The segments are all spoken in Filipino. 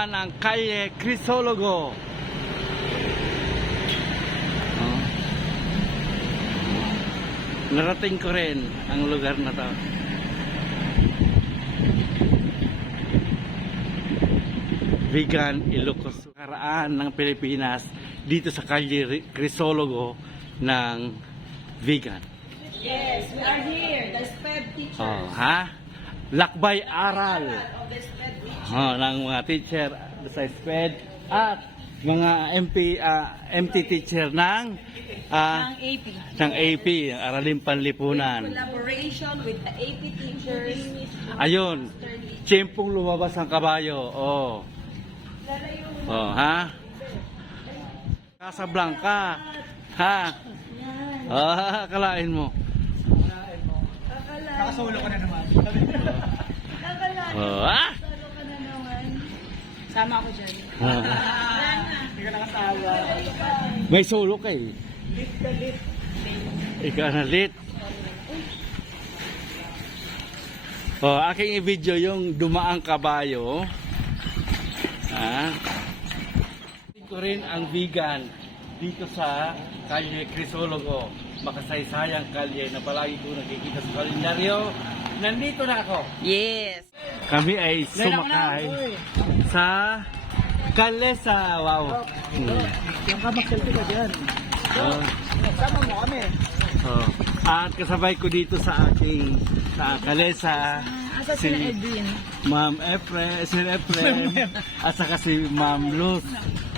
naman ang Calle Crisologo. Narating ko rin ang lugar na to. Vegan Ilocos, karaan ng Pilipinas dito sa Calle Crisologo ng vegan. Yes, we are here, the SPED teachers. Oh, ha? Lakbay aral. Of the SPED teachers. Oh, ng mga teacher sa SPED at mga MT teacher ng Ang AP. ng AP, Araling Panlipunan. Collaboration with the AP teachers. Ayun, tiyempong lumabas ang kabayo. Oh. Oh, ha? Casablanca. Ha? Oh, akalain mo. Nakasolo ka na naman. Oh, ha? Sama ako dyan. Hindi ka nakasawa. May solo ka eh. Lit ka lit. Ikaw na lit. Oh, aking i-video yung dumaang kabayo. Ha? Ko rin ang vegan dito sa Calle Crisologo. Makasaysayang kalye na palagi ko nakikita sa kalendaryo. Nandito na ako. Yes. Kami ay sumakay sa Calesa. Wow. Yung ka mag-selfie ka dyan. Oh. Sama mo kami. Oh. At kasabay ko dito sa aking Calesa Asa sila Edwin? Ma'am Efren, Sir Efren, at saka si Ma'am Luz.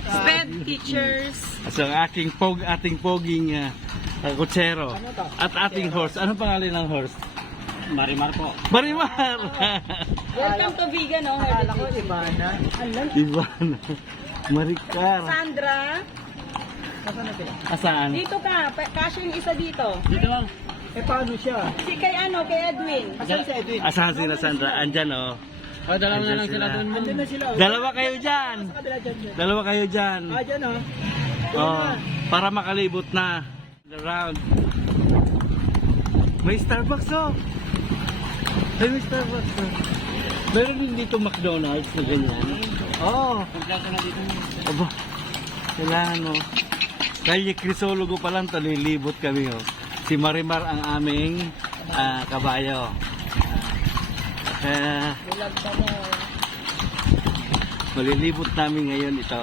SPED teachers. At ang ating poging kutsero. At ating horse. Anong pangalan ng horse? Marimar po. Marimar! Welcome to Vegan, oh. Akala ko Ivana. Alam. Ivan. Maricar. Sandra, Nasaan natin? Asaan? dito ka. Kasya yung isa dito. Dito lang. Eh paano siya? Si kay Edwin. Asan si Edwin? Asaan sila Sandra? Andyan oh. Dalawa na lang sila doon. Andun na sila. Dalawa kayo dyan. Sa kabila dyan. Dalawa kayo dyan. Dyan oh. Oh, para makalibot na. Around. May Starbucks oh. Ay, may Starbucks oh. Meron din dito McDonald's na ganyan. Oh. Pagkaka na dito. Aba. Kailangan mo. Calle Crisologo pa lang, talilibot kami oh. Si Marimar ang aming kabayo. Bulag ka mo. Malilibot namin ngayon ito.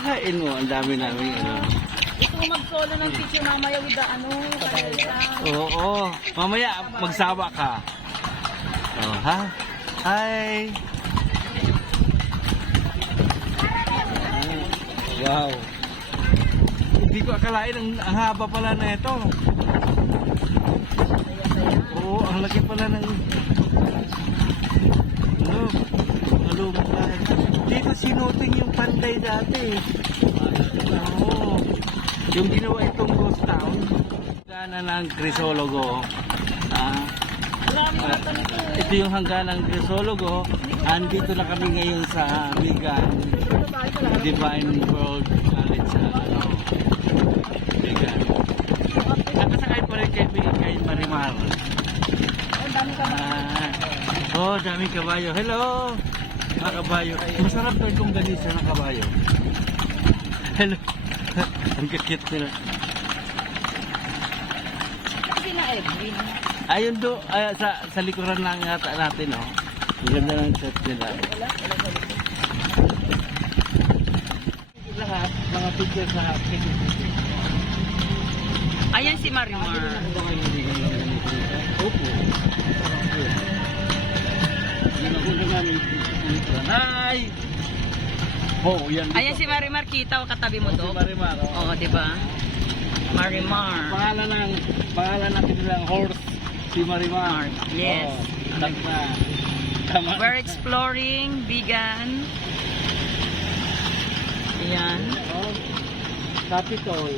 Kain mo, ang dami namin ano. Ito mag-solo ng picture mamaya with the kanila. Oo, mamaya magsawa ka. Oh, ha? Hi! Wow! Hindi ko akalain ang haba pala na ito. Oo, ang laki pala ng... Ano ba? Dito sinuting yung Panday dati. Oo. Yung ginawa itong ghost town. Gana ng Crisologo. Ito yung hanggan ng Crisologo. Andito na kami ngayon sa Vegan Divine World College. Vegan. Nakasakay pa rin kay Marimar. Oh, dami kabayo. Hello! Mga kabayo. Masarap daw itong ganisa ng kabayo. Hello. Ang kakit nila. Sila Edwin. Ayun do, sa likuran lang yata natin, oh. Ang ganda ng set nila. Lahat, mga teachers lahat. Ayan si Marimar. Opo. Hi! Oh, yan. Ayan si Marimar, kita o katabi mo Si to? Marimar, oh. Oo, di ba? Marimar. Pangalan natin nilang horse, si Marimar. Yes. Oh, na. Tama. We're exploring vegan. Ayan. Oh, Capitol.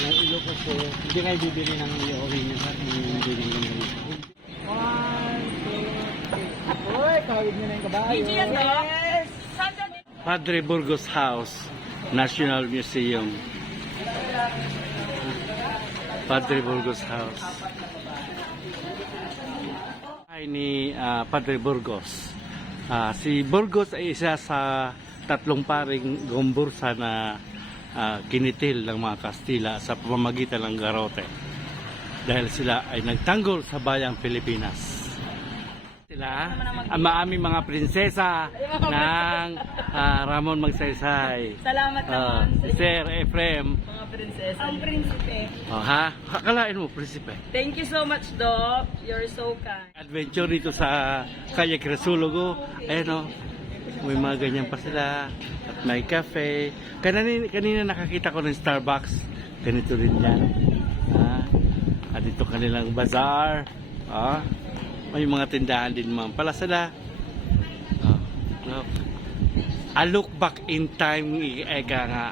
Ng Ilocos ko. Hindi kayo bibili ng orange at hindi ng ganito. 1, 2, 3. Uy, kawid nyo na yung kabayo. Video yan, no? Padre Burgos House, National Museum. Padre Burgos House. Ay ni Padre Burgos. Si Burgos ay isa sa tatlong paring gombursa na kinitil ng mga Kastila sa pamamagitan ng garote. Dahil sila ay nagtanggol sa bayang Pilipinas. Sila ang maaming mga prinsesa ng Ramon Magsaysay. Salamat naman sa Sir Efrem. mga prinsesa. Ang prinsipe. Akalain mo, prinsipe. Thank you so much, Doc. You're so kind. Adventure dito sa Calle Crisologo. Ayun o, may mga ganyan pa sila. At may cafe. Kanina nakakita ko ng Starbucks. Ganito rin yan. At ito kanilang bazaar. May mga tindahan din naman pala sila. Look. A look back in time, eka nga.